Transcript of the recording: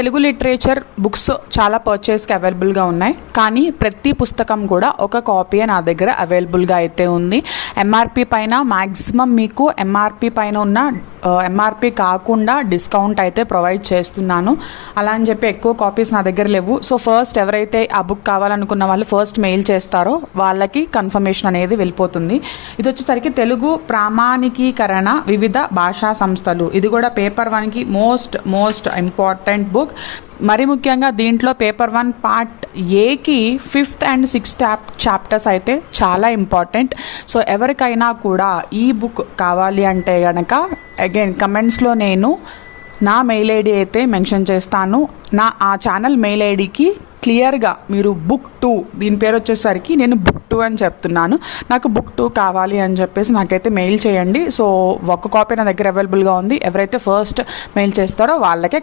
Telugu literature books చాలా పర్చేస్కి అవైలబుల్గా ఉన్నాయి, కానీ ప్రతి పుస్తకం కూడా ఒక కాపీ నా దగ్గర అవైలబుల్గా అయితే ఉంది. ఎంఆర్పి పైన మ్యాక్సిమం మీకు ఎంఆర్పి పైన ఉన్న ఎంఆర్పి కాకుండా డిస్కౌంట్ అయితే ప్రొవైడ్ చేస్తున్నాను. అలా అని చెప్పి ఎక్కువ కాపీస్ నా దగ్గర లేవు. సో ఫస్ట్ ఎవరైతే ఆ బుక్ కావాలనుకున్న వాళ్ళు ఫస్ట్ మెయిల్ చేస్తారో వాళ్ళకి కన్ఫర్మేషన్ అనేది వెళ్ళిపోతుంది. ఇది వచ్చేసరికి తెలుగు ప్రామాణికీకరణ వివిధ భాషా సంస్థలు. ఇది కూడా పేపర్ 1కి మోస్ట్ ఇంపార్టెంట్ బుక్. మరి ముఖ్యంగా దీంట్లో పేపర్ 1 పార్ట్ ఏకి 5th and 6th చాప్టర్స్ అయితే చాలా ఇంపార్టెంట్. సో ఎవరికైనా కూడా ఈ బుక్ కావాలి అంటే కనుక అగైన్ కమెంట్స్లో నేను నా మెయిల్ ఐడి అయితే మెన్షన్ చేస్తాను. ఆ ఛానల్ మెయిల్ ఐడికి క్లియర్గా మీరు బుక్ 2, దీని పేరు వచ్చేసరికి నేను బుక్ 2 అని చెప్తున్నాను, నాకు బుక్ 2 కావాలి అని చెప్పేసి నాకైతే మెయిల్ చేయండి. సో ఒక కాపీ నా దగ్గర అవైలబుల్గా ఉంది. ఎవరైతే ఫస్ట్ మెయిల్ చేస్తారో వాళ్ళకే